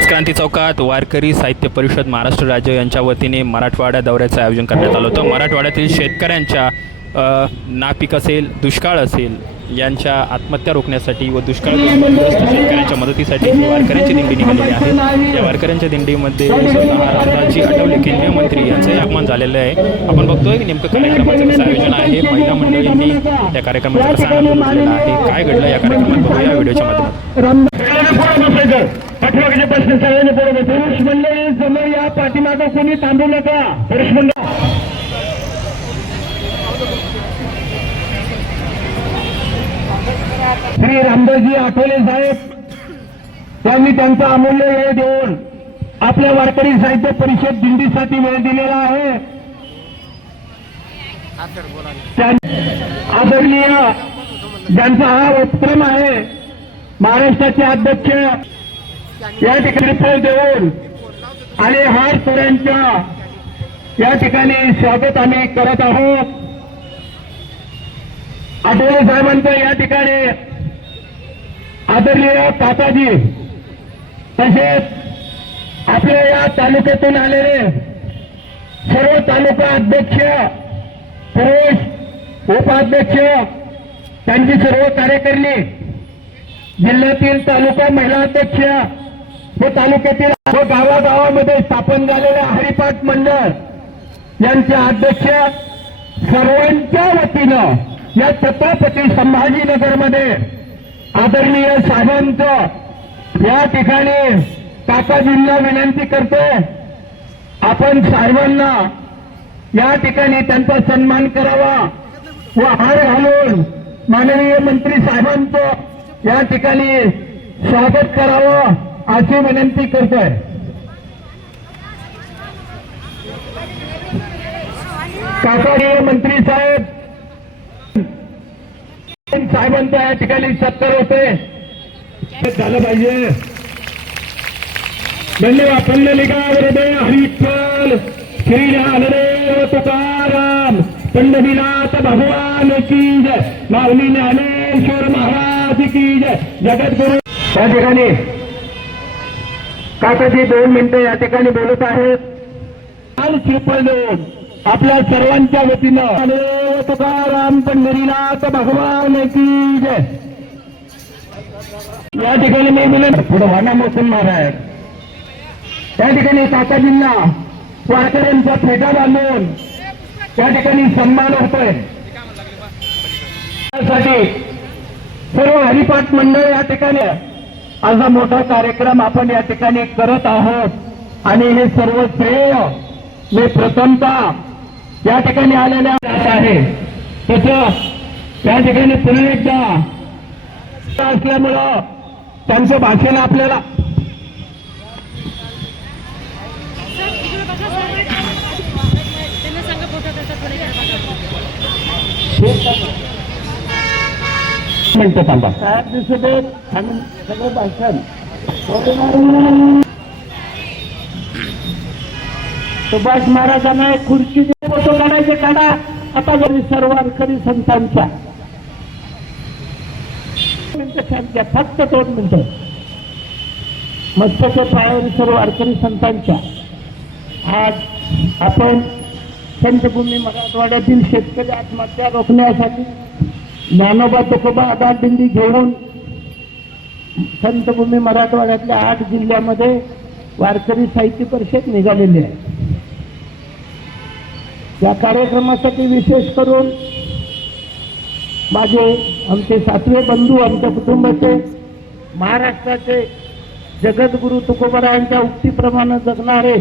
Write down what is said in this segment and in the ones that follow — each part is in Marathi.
आज क्रांती चौकात वारकरी साहित्य परिषद महाराष्ट्र राज्य यांच्या वतीने मराठवाड्या दौऱ्याचं आयोजन करण्यात आलं होतं. मराठवाड्यातील शेतकऱ्यांच्या नापीक असेल दुष्काळ असेल यांच्या आत्महत्या रोखण्यासाठी व दुष्काळ शेतकऱ्यांच्या मदतीसाठी वारकऱ्यांची दिंडी निघालेली आहे. या वारकऱ्यांच्या दिंडीमध्ये स्वतः आठवले केंद्रीय मंत्री यांचंही आगमन झालेलं आहे. आपण बघतोय की नेमकं कार्यक्रमाचं कसं आयोजन आहे. महिला मंडळींनी त्या कार्यक्रमाचा कसं आहे. काय घडलं या कार्यक्रमात बघूया व्हिडिओच्या माध्यमात प्रश्न सगळ्यांनी बरोबर पुरुष मंडळी समोर या पाठीमागं कोणी थांबू नका. पुरुष मंडळ. श्री रामदासजी आठवले साहेब यांनी त्यांचा अमूल्य वेळ देऊन आपल्या वारकरी साहित्य परिषद दिंडीसाठी वेळ दिलेला आहे. आदरणीय ज्यांचा हा उपक्रम आहे महाराष्ट्राचे अध्यक्ष या ठिकाणी पोल देऊन आणि हार तुऱ्यांच्या या ठिकाणी स्वागत आम्ही करत आहोत. आठवले साहेबांचं या ठिकाणी आदरणीय काकाजी तसेच आपल्या या तालुक्यातून आलेले सर्व तालुका अध्यक्ष पुरुष उपाध्यक्ष त्यांची सर्व कार्यकर्णी जिल्ह्यातील तालुका महिला अध्यक्ष हे तालुक्यातील व गावागावामध्ये स्थापन झालेल्या हरिपाठ मंडळ यांचे अध्यक्ष सर्वांच्या वतीनं या छत्रपती संभाजीनगरमध्ये आदरणीय साहेबांचं या ठिकाणी काकाजींना विनंती करतो. आपण साहेबांना या ठिकाणी त्यांचा सन्मान करावा व हार घालून माननीय मंत्री साहेबांचं या ठिकाणी स्वागत करावं. अशी विनंती करतोय काकाडीय मंत्री साहेब ठिकाणी सत्तर होते झालं पाहिजे. हरिफल श्री भगवान की जय. माऊली ज्ञानेश्वर महाराज की जय. जगद्गुरु ठिकाणी काकाजी दोन मिनिटं या ठिकाणी बोलत आहेत. काल श्रीफळ आपल्या सर्वांच्या वतीनं ज्ञानदेव तुकाराम पंढरीनाथ भगवान की जय. या ठिकाणी मी बोलेन पुढे वाना मोसून महाराज. त्या ठिकाणी काकाजींना वाकड्यांचा फेटा बांधून त्या ठिकाणी सन्मान होतोय. त्यासाठी सर्व हरिपाठ मंडळ या ठिकाणी असा मोठा कार्यक्रम आपण या ठिकाणी करत आहोत. आणि हे सर्व श्रेय मी प्रथमता या ठिकाणी आलेल्या जात आहे. तसं या ठिकाणी पुन्हा एकदा असल्यामुळं त्यांचं भाषण आपल्याला त्यांना सांगा फोटो त्याचा थोडे मिनिटं थांबा. सगळं भाषण सुभाष महाराजांना खुर्ची खुर्चीचे फोटो काढायचे काढा. आता जरी सर्व वारकरी संतांचा घ्या फक्त दोन मिनिटं. मस्तके पायावर सर्व वारकरी संतांच्या. आज आपण संतभूमी मराठवाड्यातील शेतकरी आत्महत्या रोखण्यासाठी ज्ञानोबा तुकोबा आधार दिंडी घेऊन संतभूमी मराठवाड्यातल्या आठ जिल्ह्यामध्ये वारकरी साहित्य परिषद निघालेली आहे. या कार्यक्रमासाठी विशेष करून माझे आमचे सातवे बंधू आमच्या कुटुंबाचे महाराष्ट्राचे जगद्गुरु तुकोबरायांच्या उक्तीप्रमाणे जगणारे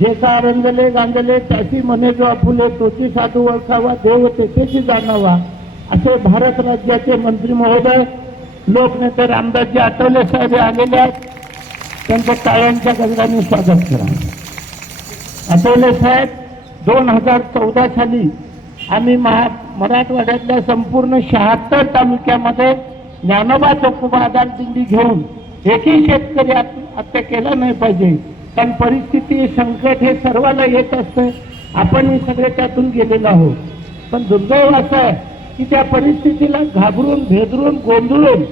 जे का रंजले गांजले त्याची म्हणे जो फुले तोची साधू ओळखावा देव तेथेची जाणावा असे भारत राज्याचे मंत्री महोदय लोकनेते रामदासजी आठवले साहेब आलेले आहेत. त्यांचं टाळ्यांच्या गजरांनी स्वागत करा. आठवले साहेब दोन हजार चौदा साली आम्ही महा मराठवाड्यातल्या संपूर्ण शहात्तर तालुक्यामध्ये ज्ञानोबा चौकबादार आधार दिंडी घेऊन एकही शेतकरी आत्म- हत्या केला नाही पाहिजे. कारण परिस्थिती संकट हे सर्वांना येत असतं. आपणही सगळे त्यातून गेलेलो आहोत. पण दुर्दैव असं आहे की त्या परिस्थितीला घाबरून भेदरून गोंधळून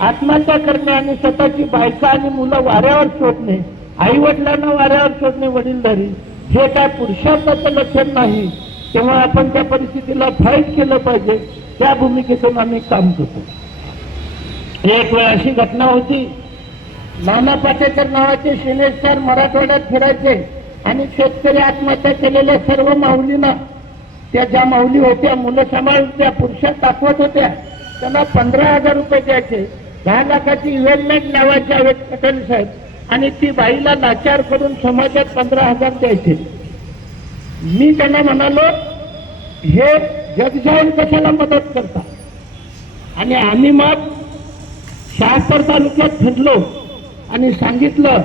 आत्महत्या करणे आणि स्वतःची बायका आणि मुलं वाऱ्यावर शोधणे आई वडिलांना वाऱ्यावर शोधणे वडीलधारी हे काय पुरुषार्थाचं लक्षण नाही. तेव्हा आपण त्या परिस्थितीला फाईट केलं पाहिजे. त्या भूमिकेतून आम्ही काम करतो. एक वेळ अशी घटना होती. नाना पाटेकर नावाचे शिलेश्वर मराठवाड्यात फिरायचे आणि शेतकरी आत्महत्या केलेल्या सर्व माऊलींना त्या ज्या माऊली होत्या मुलं सांभाळून त्या पुरुषात दाखवत होत्या त्यांना पंधरा हजार रुपये द्यायचे. दहा लाखाची इव्हेंटमेंट नावाच्या पटेल साहेब. आणि ती बाईला लाचार करून समाजात पंधरा हजार द्यायचे. मी त्यांना म्हणालो हे जग कशाला मदत करता? आणि आम्ही मग शहापूर तालुक्यात फिरलो आणि सांगितलं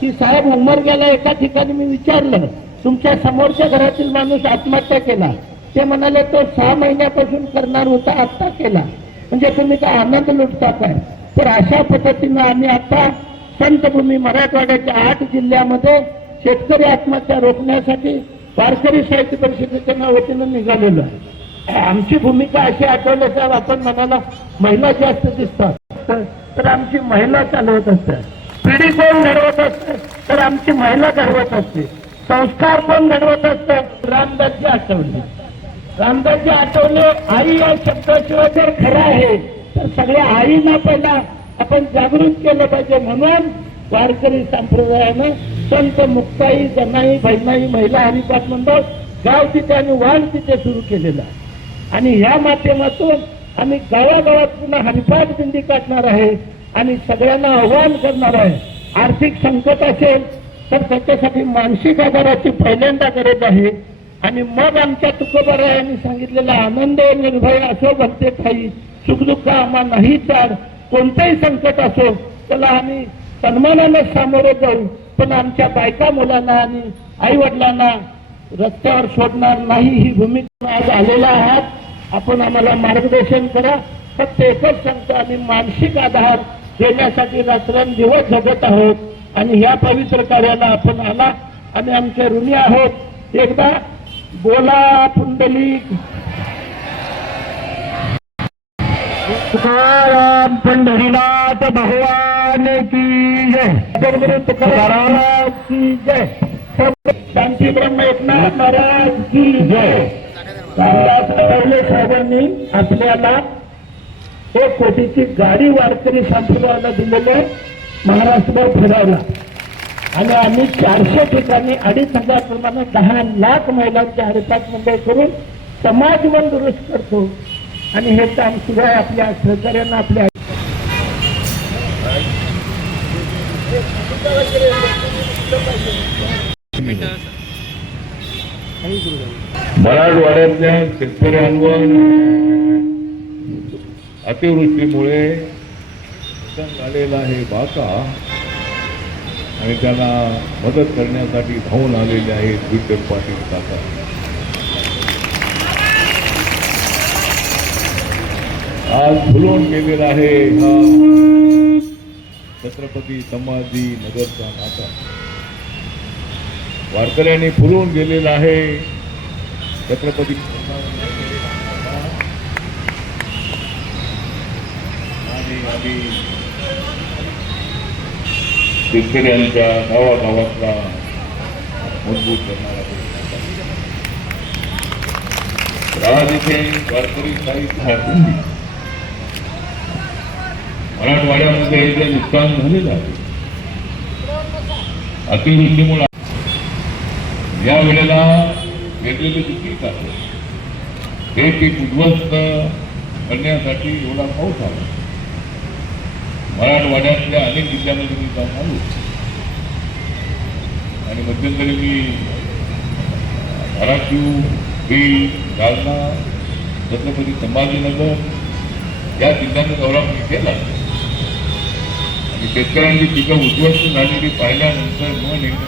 की साहेब उमरग्याला एका ठिकाणी मी विचारलं तुमच्या समोरच्या घरातील माणूस आत्महत्या केला. ते म्हणाले तो सहा महिन्यापासून करणार होता आत्ता केला. म्हणजे तुम्ही काय आनंद लुटता काय तर अशा पद्धतीनं आम्ही आता संतभूमी मराठवाड्याच्या आठ जिल्ह्यामध्ये शेतकरी आत्महत्या रोखण्यासाठी वारकरी साहित्य परिषदेच्या वतीनं निघालेलो आहे. आमची भूमिका अशी आठवल्या साहेब आपण म्हणाला महिला जास्त दिसतात. तर- आमची महिला चालवत असते. पिढी कोण घडवत असते? तर आमची महिला घडवत असते. संस्कार कोण घडवत असतं? रामदासजी आठवले. रामदासजी आठवले आई या शब्दाशिवाय जर खरं आहे तर सगळ्या आईना पहिला आपण जागृत केलं पाहिजे म्हणून वारकरी संप्रदायानं संत मुक्ताई जनाई बहिणाई महिला हरिपाठ मंडळ गाव तिथे आणि वाण तिथे सुरू केलेलं आणि ह्या माध्यमातून आम्ही गावागावात पुन्हा हरिपाठ दिंडी काढणार आहे आणि सगळ्यांना आव्हान करणार आहे. आर्थिक संकट असेल तर त्याच्यासाठी मानसिक आधाराची पहिल्यांदा गरज आहे. आणि मग आमच्या तुकोबरायांनी सांगितलेला आनंद निर्भय असो भक्ते ठाई सुखदुःख आम्हा नाही चार कोणतंही संकट असो त्याला आम्ही सन्मानाने सामोरे जाऊ. पण आमच्या बायका मुलांना आणि आई वडिलांना रस्त्यावर सोडणार नाही ही भूमिका आज आलेला आहात. आपण आम्हाला मार्गदर्शन करा. फक्त एकच सांगतो आम्ही मानसिक आधार देण्यासाठी रात्रंदिवस जगत आहोत. आणि ह्या पवित्र कार्याला आपण आला. आणि आमचे ऋणी आहोत. एकदा बोला पुंडलिक तुकाराम पंढरीनाथ भगवान की जय। तुकाराम की जय। शांती ब्रह्म एकनाथ महाराज की जय। रामदास पहिले साहेबांनी आपल्याला एक कोटीची गाडी वारकरी संप्रदायाला दिलेली महाराष्ट्रभर फिरायला. आणि आम्ही चारशे ठिकाणी अडीच हजार प्रमाणे दहा लाख महिलांचे हरिपात मंडळ करून समाज मन दुरुस्त करतो. आणि हे काम सुद्धा आपल्या सहकार्यांना आपल्या मराठवाड्यातल्या शेतकऱ्यांवर अतिवृष्टीमुळे झालेला आहे बाका. आणि त्यांना मदत करण्यासाठी धावून आलेले आहेत विठ्ठल पाटील काका. आज फुलून गेलेला आहे हा छत्रपती संभाजी नगरचा नाता. वारकऱ्यांनी फुलून गेलेला आहे छत्रपती आणि आम्ही शेतकऱ्यांच्या गावागावातला मजबूत करणारा आज इथे वारकरी साहित्य मराठवाड्यामध्ये जे नुकसान झालेलं आहे. अतिवृष्टीमुळे या वेळेला वेगवेगळे पीक आहे हे पीक उद्ध्वस्त करण्यासाठी एवढा पाऊस आला. मराठवाड्यातल्या अनेक जिल्ह्यामध्ये मी जाऊन आलो. आणि मध्यंतरी मी धाराशिव बीड जालना छत्रपती संभाजीनगर या जिल्ह्यांचा दौरा मी केला. आणि शेतकऱ्यांची पिकं उद्ध्वस्त झालेली पाहिल्यानंतर मन एक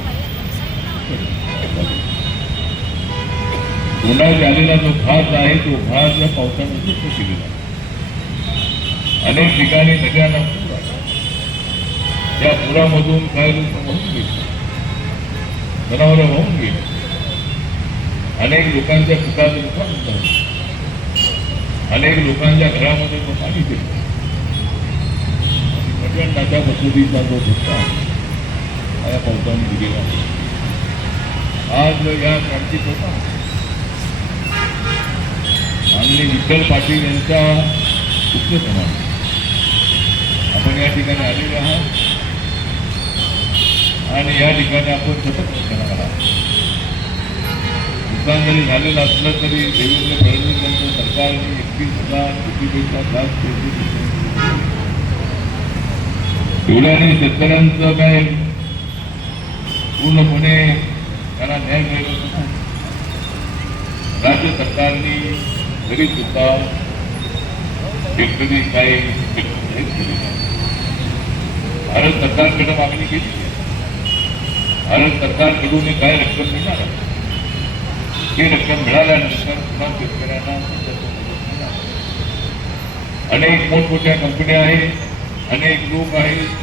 उन्हाळ्यात आलेला जो भात आहे तो भात या पावसाने केलेला अनेक ठिकाणी नद्यांना त्या पुरामधून काही लोक वाहून गेले जनावरं वाहून गेले अनेक लोकांच्या पिकाचं नुकसान झालं अनेक लोकांच्या घरामध्ये पाणी गेलं प्रचंडाच्या मसुदीचा जो धक्का हा या पावसाने दिलेला आज या क्रांतीत होता आणि विठ्ठल पाटील यांचा मुख्य समान आपण या ठिकाणी आलेले आहात आणि या ठिकाणी आपण सतत रचना करा नुकसान जरी झालेलं असलं तरी देवेंद्र फडणवीस यांच्या सरकारने एकवीस हजार कोटी पेक्षा जास्त पैसे एवढ्याने शेतकऱ्यांचं काय पूर्णपणे त्यांना न्याय मिळत राज्य सरकारने तरी सुद्धा शेतकरी काही हेच भारत सरकारकडे मागणी केली. भारत सरकारकडून ही काय रक्कम मिळणार आहे? ही रक्कम मिळाल्यानंतर पुन्हा शेतकऱ्यांना मदत मिळणार. अनेक मोठमोठ्या कंपन्या आहेत अनेक लोक आहेत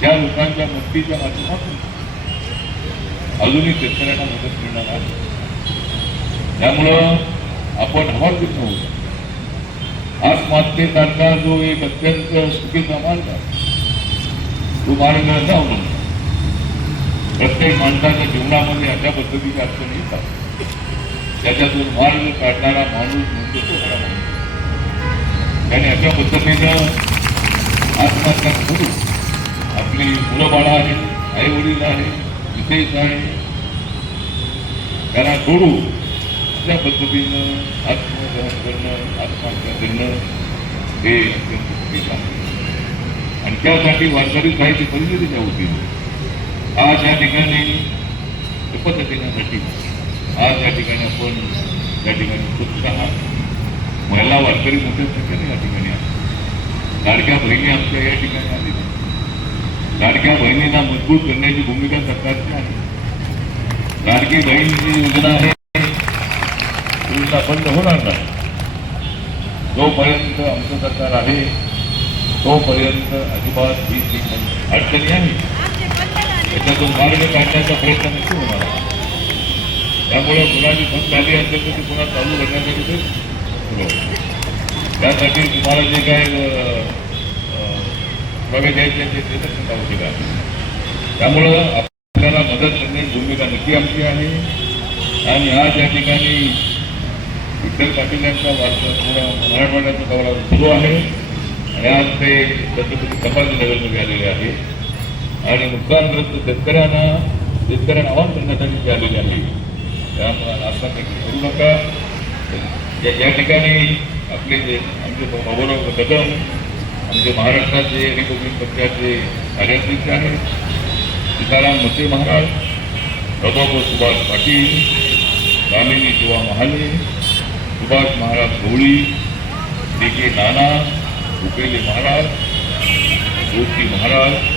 त्या लोकांच्या मदतीच्या माध्यमातून अजूनही शेतकऱ्यांना मदत मिळणार आहे त्यामुळं आपण हवालदिल होऊ आत्महत्येसारखा जो एक अत्यंत चुकीचा मार्ग तो मार्ग न अवलंबून प्रत्येक माणसाच्या जीवनामध्ये अशा पद्धतीच्या अडचणी येतात. त्याच्यातून मार्ग काढणारा माणूस म्हणजे तो खरा माणूस. त्याने अशा पद्धतीनं आत्महत्या करून आपली मुलं बाळा आहे आई वडील आहे विशेष आहे त्यांना सोडू अशा पद्धतीनं आत्मदहन करणं आत्महत्या करणं हे अत्यंत चुकीचं आहे. आणि त्यासाठी वारकरी साहित्य परिषदेच्या वतीनं आज या ठिकाणी शपथ देण्यासाठी आज या ठिकाणी आपण या ठिकाणी उपस्थित आहात. महिला वारकरी मोठ्या संख्येने या ठिकाणी आहेत. लाडक्या बहिणी आमच्या या ठिकाणी आलेल्या लाडक्या बहिणींना मजबूत करण्याची भूमिका सरकारची आहे. लाडकी बहीण जी योजना आहे ती योजना बंद होणार नाही. जोपर्यंत आमचं सरकार आहे तोपर्यंत अजिबात ही अडचणी आहे त्याच्यातून मार्ग काढण्याचा प्रयत्न नक्की होणार त्यामुळे मुलांची बंद झाली असेल तर ती पुन्हा चालू करण्यासाठी ते त्यासाठी तुम्हाला जे काय प्रवेश द्यायचे ते देतच आवश्यक आहे. त्यामुळं आपल्याला मदत करण्याची भूमिका नक्की आमची आहे. आणि आज या ठिकाणी विठ्ठल पाटील यांचा वारसा दौरा सुरू आहे. आणि आज ते छत्रपती संभाजीनगरमध्ये आलेले आहे आणि नुकसानग्रस्त शेतकऱ्यांना शेतकऱ्यांना आवाहन करण्यासाठी ते आलेले आहे. त्यामुळे आता करू नका. या- ठिकाणी आपले जे आमचे बाबूराव कदम आमचे महाराष्ट्राचे रिपब्लिक पक्षाचे कार्याध्यक्ष आहेत. सीताराम मते महाराज प्रभाव सुभाष पाटील रामिनी शिवा महाले सुभाष महाराज गवळी डी के नाना उपेले महाराज जोशी महाराज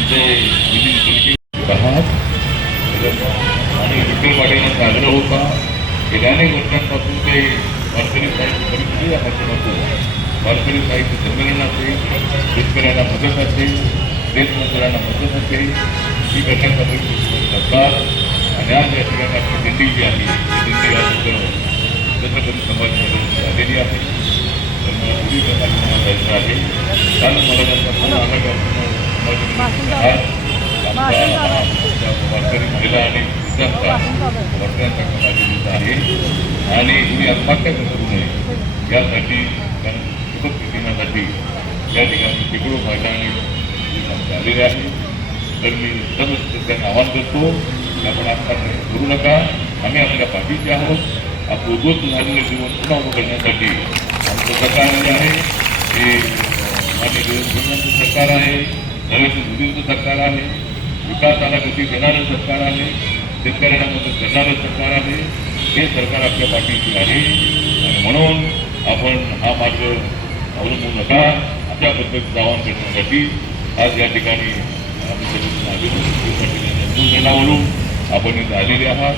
म्हणजे आमचे आहात आणि विठ्ठल पाटीलांचा आग्रह होता गेल्या अनेक वर्षांपासून ते वारकरी साहित्य परिषदेच्या माध्यमातून वारकरी साहित्य संमेलन असेल शेतकऱ्यांना मदत असेल शेतमजुरांना मदत असेल ही करण्याचा प्रयत्न करतात आणि आज या ठिकाणी आपली दिंडी जी आहे ती दिंडी आज छत्रपती समाजमध्ये झालेली आहे. तर मला पुढील प्रकारे जायचं आहे. कारण मला त्यांचा पूर्ण आला वारकरी महिला आणि विद्यार्थ्या आहे आणि आत्महत्या करू नये यासाठी त्यांना त्या ठिकाणी शेकडो महिला आणि आलेले आहे तर मी सर्व शेतकऱ्यांना आवाहन करतो की आपण आत्महत्या करू नका आम्ही आपल्या पाठीचे आहोत आपलं उद्ध्वस्त झालेलं जीवन पुन्हा उभं करण्यासाठी आमचं सरकार आहे हे मान्य सरकार आहे नरेंद्र मोदींचं सरकार आहे विकासाला गती देणारं सरकार आहे शेतकऱ्यांना मदत करणारं सरकार आहे हे सरकार आपल्या पाठीशी आहे. आणि म्हणून आपण हा मार्ग अवलंबू नका. अशा पद्धतीचं आवाहन करण्यासाठी आज या ठिकाणी आम्ही आपण इथे आलेले आहात.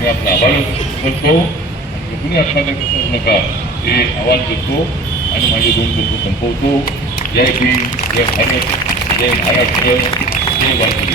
मी आपला आभार करतो आणि कुणी आत्महत्या करू नका. हे आवाहन करतो. आणि माझे दोन शब्द संपवतो. जय भीम जय भारत. जय महाराष्ट्र जय वारकरी